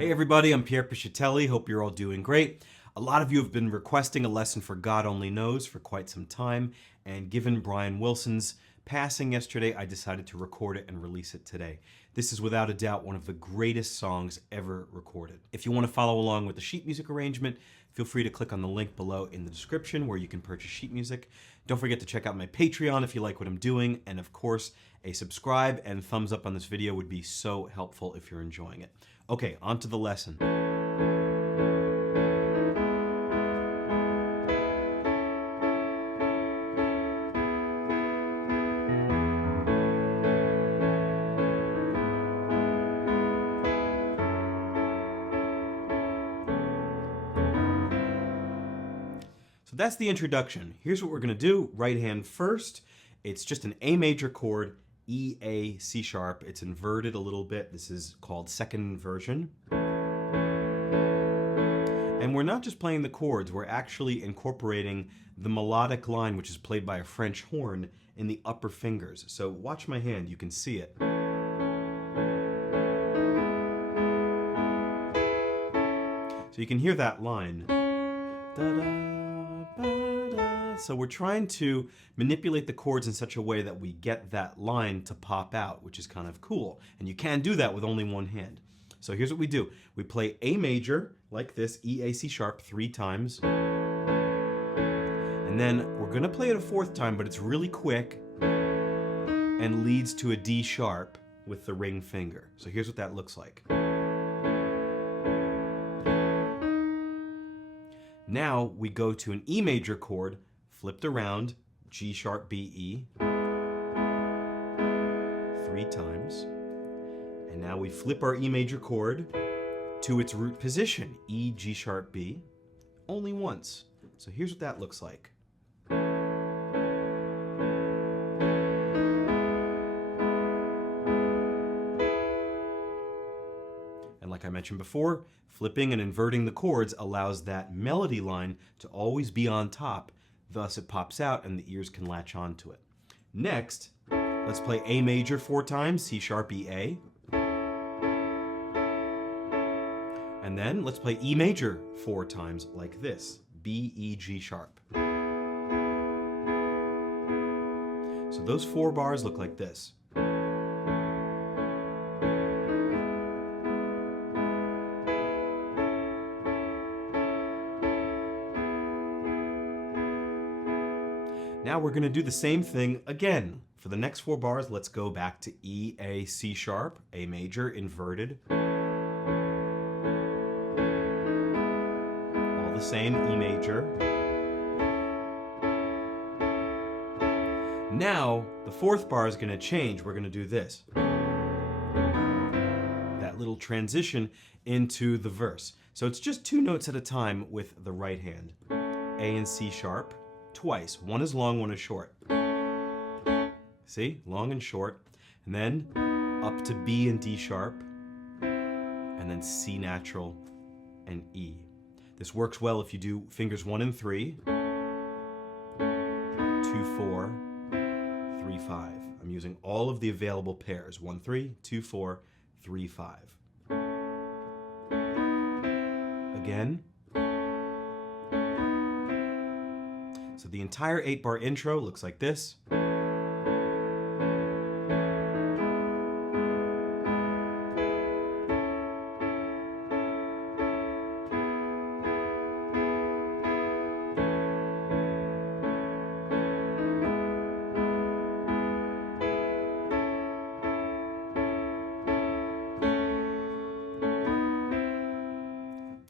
Hey everybody, I'm Pierre Piscitelli. Hope you're all doing great. A lot of you have been requesting a lesson for God Only Knows for quite some time, and given Brian Wilson's passing yesterday, I decided to record it and release it today. This is without a doubt one of the greatest songs ever recorded. If you want to follow along with the sheet music arrangement, feel free to click on the link below in the description where you can purchase sheet music. Don't forget to check out my Patreon if you like what I'm doing, and of course, a subscribe and thumbs up on this video would be so helpful if you're enjoying it. Okay, on to the lesson. So that's the introduction. Here's what we're gonna do. Right hand first. It's just an A major chord, E, A, C sharp. It's inverted a little bit. This is called second inversion. And we're not just playing the chords, we're actually incorporating the melodic line, which is played by a French horn, in the upper fingers. So watch my hand, you can see it. So you can hear that line. So we're trying to manipulate the chords in such a way that we get that line to pop out, which is kind of cool. And you can do that with only one hand. So here's what we do. We play A major, like this, E, A, C sharp 3 times. And then we're gonna play it a 4th time, but it's really quick and leads to a D sharp with the ring finger. So here's what that looks like. Now we go to an E major chord, flipped around, G sharp, B, E, 3 times. And now we flip our E major chord to its root position, E, G sharp, B, only once. So here's what that looks like. And like I mentioned before, flipping and inverting the chords allows that melody line to always be on top. Thus it pops out and the ears can latch onto it. Next, let's play A major 4 times, C sharp, E, A. And then let's play E major 4 times like this, B, E, G sharp. So those 4 bars look like this. Now we're going to do the same thing again. For the next 4 bars, let's go back to E, A, C sharp, A major, inverted. All the same, E major. Now, the 4th bar is going to change. We're going to do this. That little transition into the verse. So it's just 2 notes at a time with the right hand. A and C sharp. Twice. One is long, one is short. See? Long and short. And then up to B and D sharp. And then C natural and E. This works well if you do fingers 1 and 3. 2, 4, 3, 5. I'm using all of the available pairs. 1, 3, 2, 4, 3, 5. Again. So the entire 8-bar intro looks like this.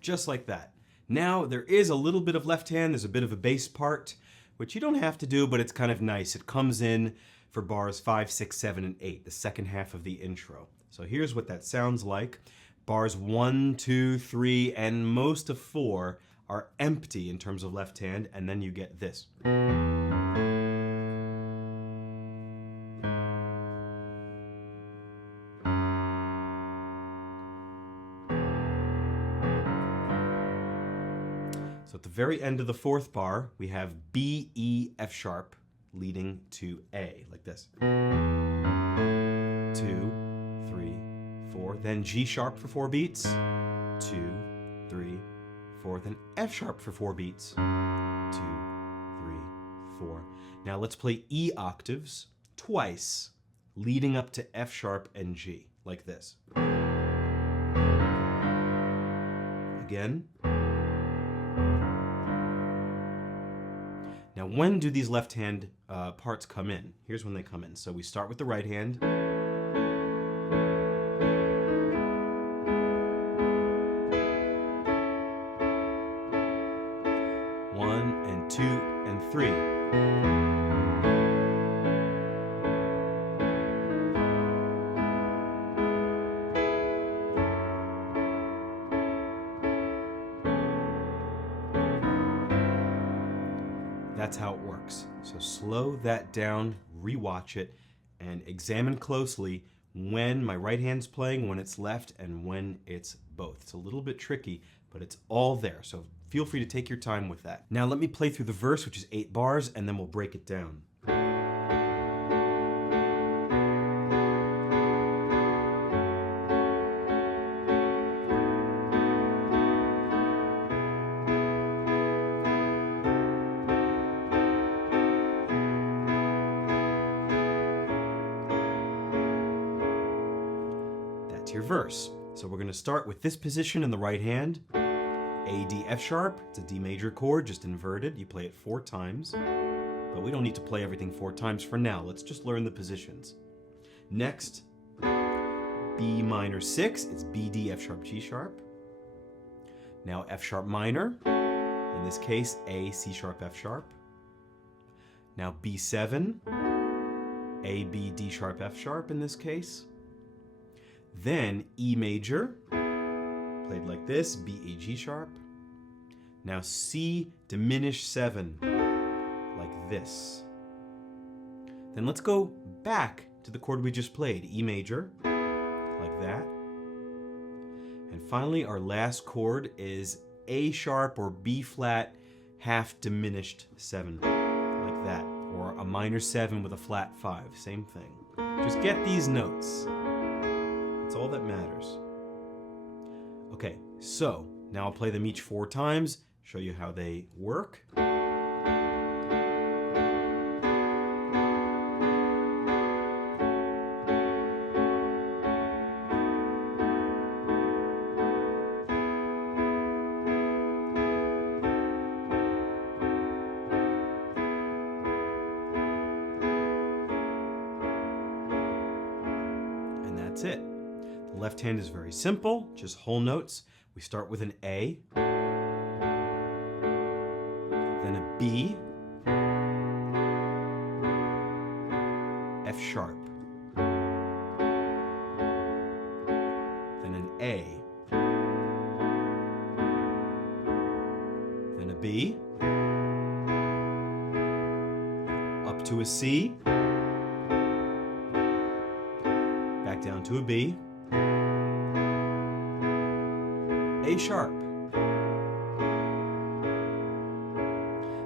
Just like that. Now there is a little bit of left hand, there's a bit of a bass part, which you don't have to do, but it's kind of nice. It comes in for bars 5, 6, 7, and 8, the second half of the intro. So here's what that sounds like. Bars 1, 2, 3, and most of 4 are empty in terms of left hand, and then you get this. So at the very end of the 4th bar, we have B, E, F sharp leading to A, like this. 2, 3, 4, then G sharp for 4 beats, 2, 3, 4, then F sharp for 4 beats. 2, 3, 4. Now let's play E octaves twice, leading up to F sharp and G, like this. Again. Now, when do these left hand parts come in? Here's when they come in. So we start with the right hand. 1 and 2 and 3. That's how it works. So slow that down, rewatch it, and examine closely when my right hand's playing, when it's left, and when it's both. It's a little bit tricky, but it's all there. So feel free to take your time with that. Now let me play through the verse, which is 8 bars, and then we'll break it down. Your verse. So we're going to start with this position in the right hand, A, D, F sharp. It's a D major chord, just inverted. You play it 4 times, but we don't need to play everything 4 times for now. Let's just learn the positions. Next, B minor 6. It's B, D, F sharp, G sharp. Now F sharp minor. In this case, A, C sharp, F sharp. Now B7, A, B, D sharp, F sharp in this case. Then E major, played like this, B, A, G sharp. Now C diminished 7, like this. Then let's go back to the chord we just played, E major, like that. And finally, our last chord is A sharp or B flat, half diminished 7, like that. Or a minor 7 with a flat 5, same thing. Just get these notes. That's all that matters. Okay, so now I'll play them each 4 times, show you how they work. And that's it. The left hand is very simple, just whole notes. We start with an A, then a B, F sharp, then an A, then a B, up to a C, back down to a B, A sharp.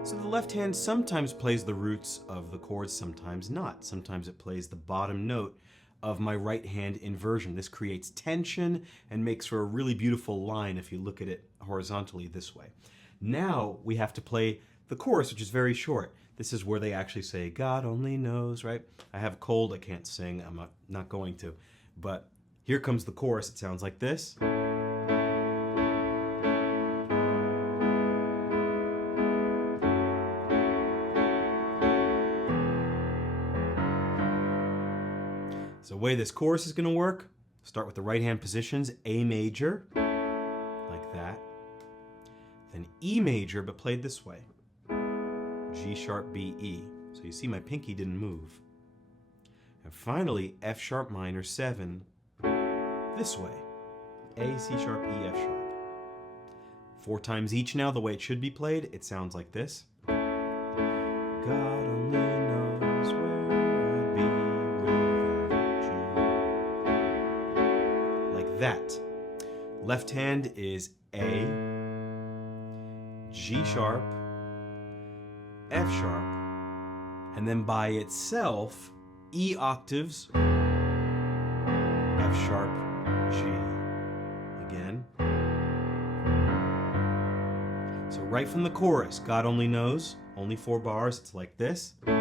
So the left hand sometimes plays the roots of the chords, sometimes not. Sometimes it plays the bottom note of my right hand inversion. This creates tension and makes for a really beautiful line if you look at it horizontally this way. Now we have to play the chorus, which is very short. This is where they actually say, God only knows, right? I have a cold, I can't sing, I'm not going to. But here comes the chorus, it sounds like this. So the way this chorus is going to work, start with the right hand positions, A major, like that. Then E major, but played this way. G sharp, B, E. So you see my pinky didn't move. And finally, F sharp minor 7, this way. A, C sharp, E, F sharp. 4 times each now, the way it should be played, it sounds like this. God only knows where I'd be without you. Like that. Left hand is A, G sharp, F sharp, and then by itself, E octaves, F sharp, G. Again. right from the chorus, God only knows, only 4 bars, it's like this. And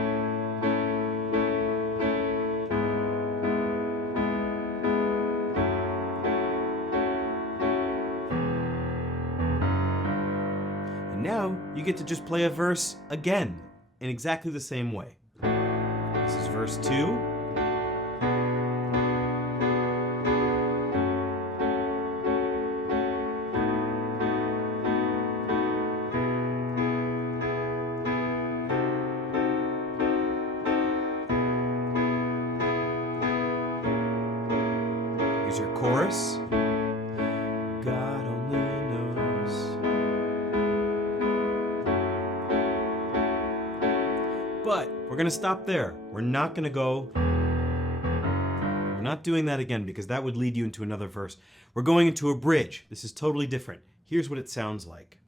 now you get to just play a verse again in exactly the same way. This is verse 2. Here's your chorus. God only knows. But we're gonna stop there. We're not doing that again because that would lead you into another verse. We're going into a bridge. This is totally different. Here's what it sounds like.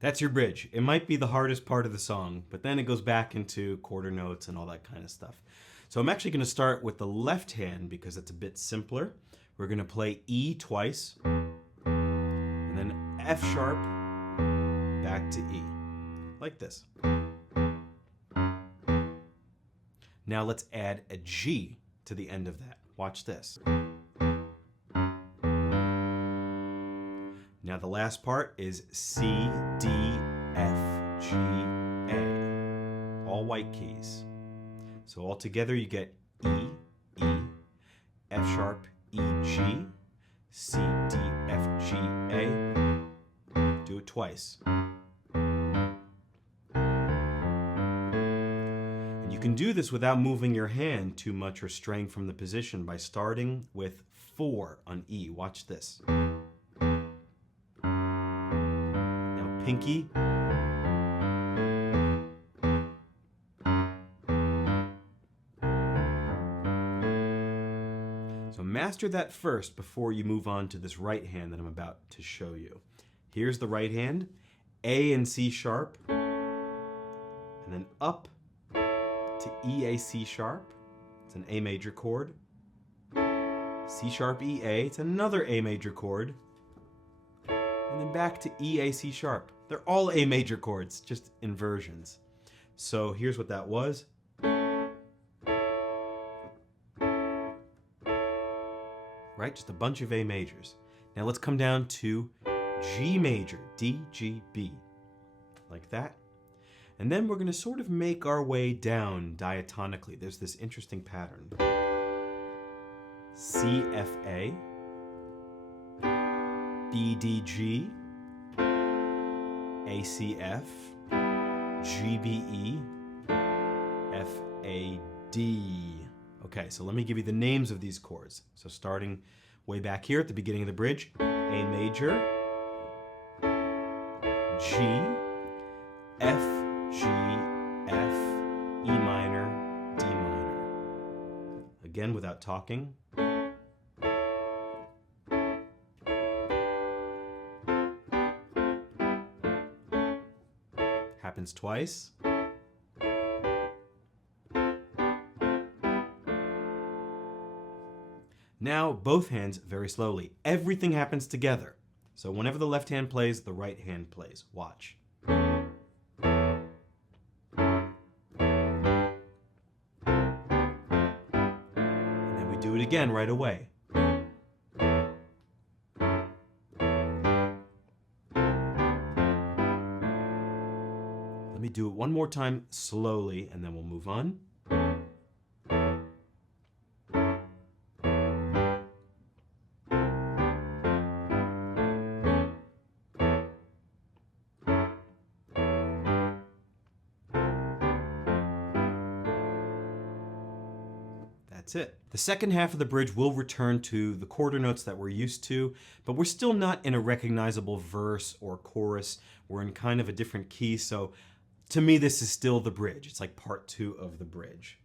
That's your bridge. It might be the hardest part of the song, but then it goes back into quarter notes and all that kind of stuff. So I'm actually going to start with the left hand because it's a bit simpler. We're going to play E twice, and then F sharp, back to E, like this. Now let's add a G to the end of that. Watch this. Now the last part is C, D, F, G, A. All white keys. So all together you get E, E, F sharp, E, G, C, D, F, G, A. Do it twice. And you can do this without moving your hand too much or straying from the position by starting with 4 on E. Watch this. Pinky. So master that first before you move on to this right hand that I'm about to show you. Here's the right hand, A and C sharp, and then up to E, A, C sharp. It's an A major chord. C sharp, E, A. It's another A major chord. And then back to E, A, C sharp. They're all A major chords, just inversions. So here's what that was. Right, just a bunch of A majors. Now let's come down to G major, D, G, B, like that. And then we're going to sort of make our way down diatonically. There's this interesting pattern. C, F, A. B, D, G, A, C, F, G, B, E, F, A, D. Okay, so let me give you the names of these chords. So starting way back here at the beginning of the bridge, A major, G, F, G, F, E minor, D minor. Again, without talking. Happens twice. Now, both hands very slowly. Everything happens together. So whenever the left hand plays, the right hand plays. Watch. And then we do it again right away. Let me do it one more time slowly, and then we'll move on. That's it. The second half of the bridge will return to the quarter notes that we're used to, but we're still not in a recognizable verse or chorus. We're in kind of a different key, so to me this is still the bridge. It's like part 2 of the bridge.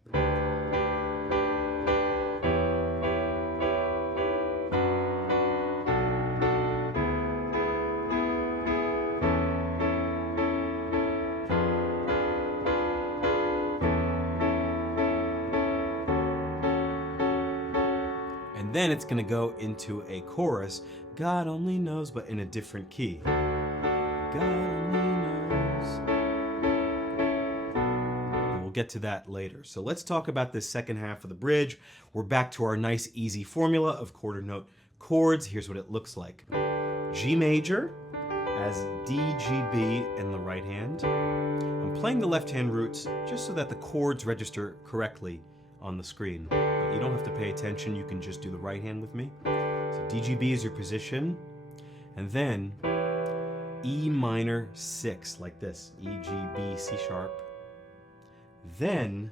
then it's going to go into a chorus, God only knows, but in a different key. God only knows. But we'll get to that later. So let's talk about this second half of the bridge. We're back to our nice easy formula of quarter note chords. Here's what it looks like. G major as D, G, B in the right hand. I'm playing the left hand roots just so that the chords register correctly on the screen. But you don't have to pay attention, you can just do the right hand with me. So D, G, B is your position. And then E minor 6, like this. E, G, B, C sharp. Then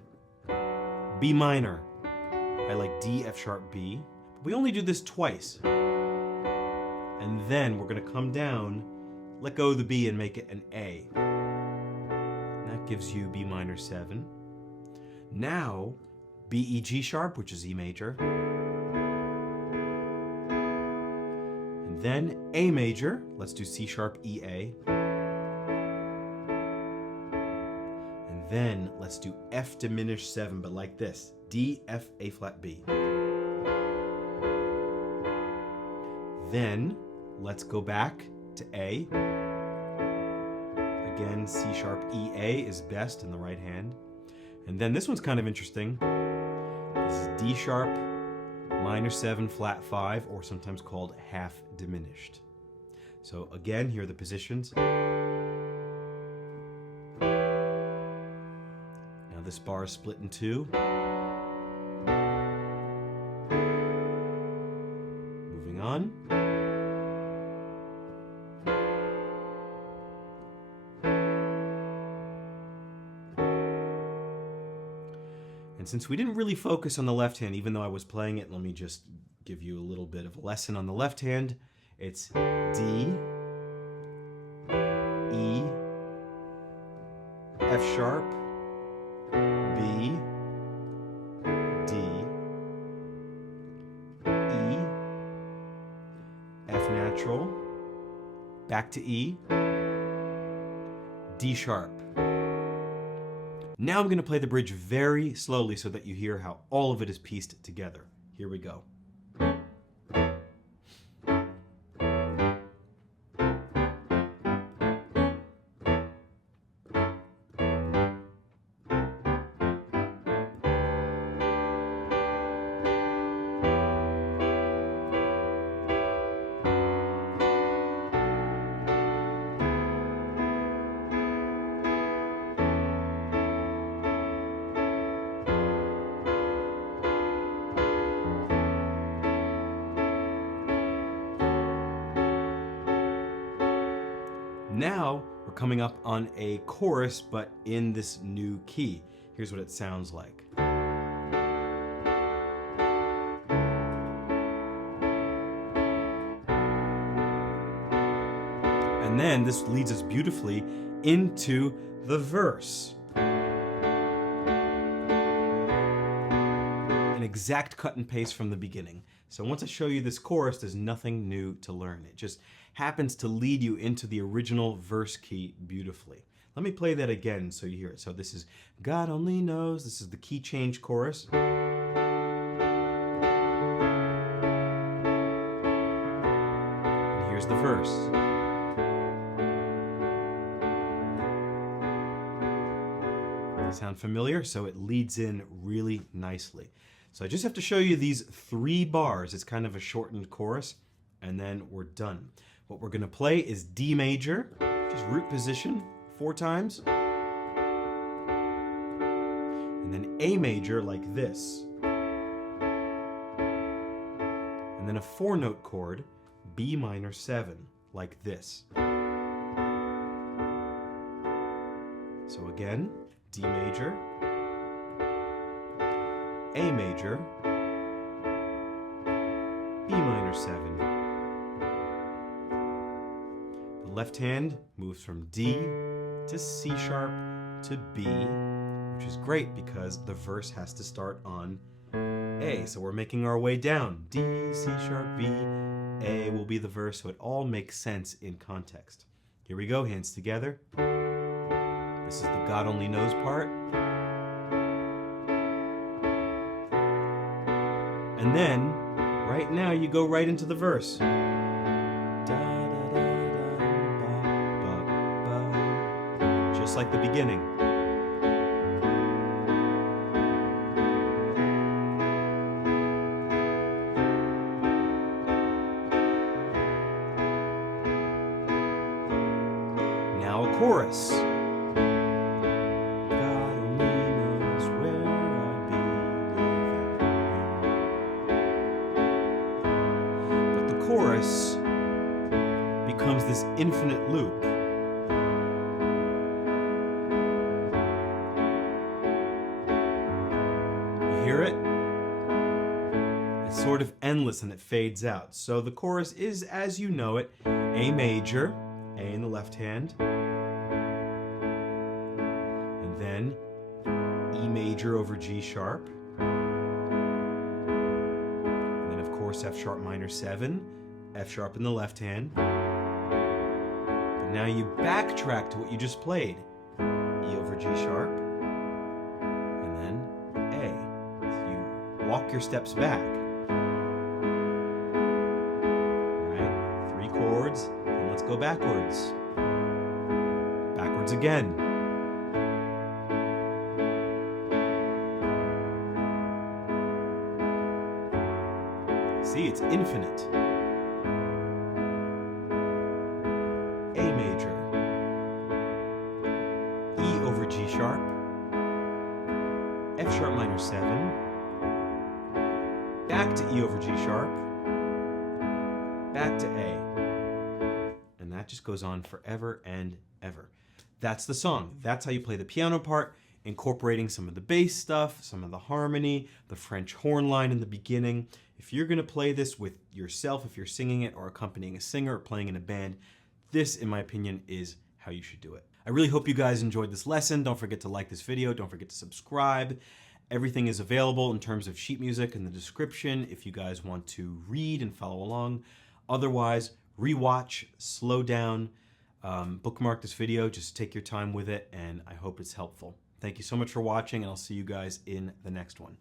B minor. I like D, F sharp, B. We only do this twice. And then we're going to come down, let go of the B and make it an A. And that gives you B minor 7. Now, B, E, G sharp, which is E major. And then A major. Let's do C sharp, E, A. And then let's do F diminished 7, but like this. D, F, A flat, B. Then let's go back to A. Again, C sharp, E, A is best in the right hand. And then this one's kind of interesting. This is D sharp, minor 7, flat 5, or sometimes called half diminished. So again, here are the positions. Now this bar is split in two. Moving on. And since we didn't really focus on the left hand, even though I was playing it, let me just give you a little bit of a lesson on the left hand. It's D, E, F sharp, B, D, E, F natural, back to E, D sharp. Now I'm going to play the bridge very slowly so that you hear how all of it is pieced together. Here we go. Now we're coming up on a chorus, but in this new key. Here's what it sounds like. And then this leads us beautifully into the verse. An exact cut and paste from the beginning. So once I show you this chorus, there's nothing new to learn. It just happens to lead you into the original verse key beautifully. Let me play that again so you hear it. So this is God only knows. This is the key change chorus. And here's the verse. Sound familiar? So it leads in really nicely. So I just have to show you these 3 bars. It's kind of a shortened chorus, and then we're done. What we're going to play is D major, just root position 4 times. And then A major like this. And then a 4-note chord, B minor 7, like this. So again, D major, A major, B minor 7. The left hand moves from D to C sharp to B, which is great because the verse has to start on A. So we're making our way down. D, C sharp, B, A will be the verse, so it all makes sense in context. Here we go, hands together. This is the God only knows part. And then, right now you go right into the verse. Just like the beginning. Now a chorus. God only knows where I'd be without you. But the chorus becomes this infinite loop. You hear it? It's sort of endless and it fades out. So the chorus is, as you know it, A major, A in the left hand, and then E major over G sharp, and then of course F sharp minor 7, F sharp in the left hand. But now you backtrack to what you just played, E over G sharp, and then A. So you walk your steps back. Right? 3 chords. Let's go backwards. Backwards again. See, it's infinite. A major. E over G sharp. F sharp minor 7. Back to E over G sharp. Back to A. That just goes on forever and ever. That's the song. That's how you play the piano part, incorporating some of the bass stuff, some of the harmony, the French horn line in the beginning. If you're going to play this with yourself, if you're singing it or accompanying a singer or playing in a band, this, in my opinion, is how you should do it. I really hope you guys enjoyed this lesson. Don't forget to like this video. Don't forget to subscribe. Everything is available in terms of sheet music in the description if you guys want to read and follow along. Otherwise, rewatch, slow down, bookmark this video, just take your time with it, and I hope it's helpful. Thank you so much for watching, and I'll see you guys in the next one.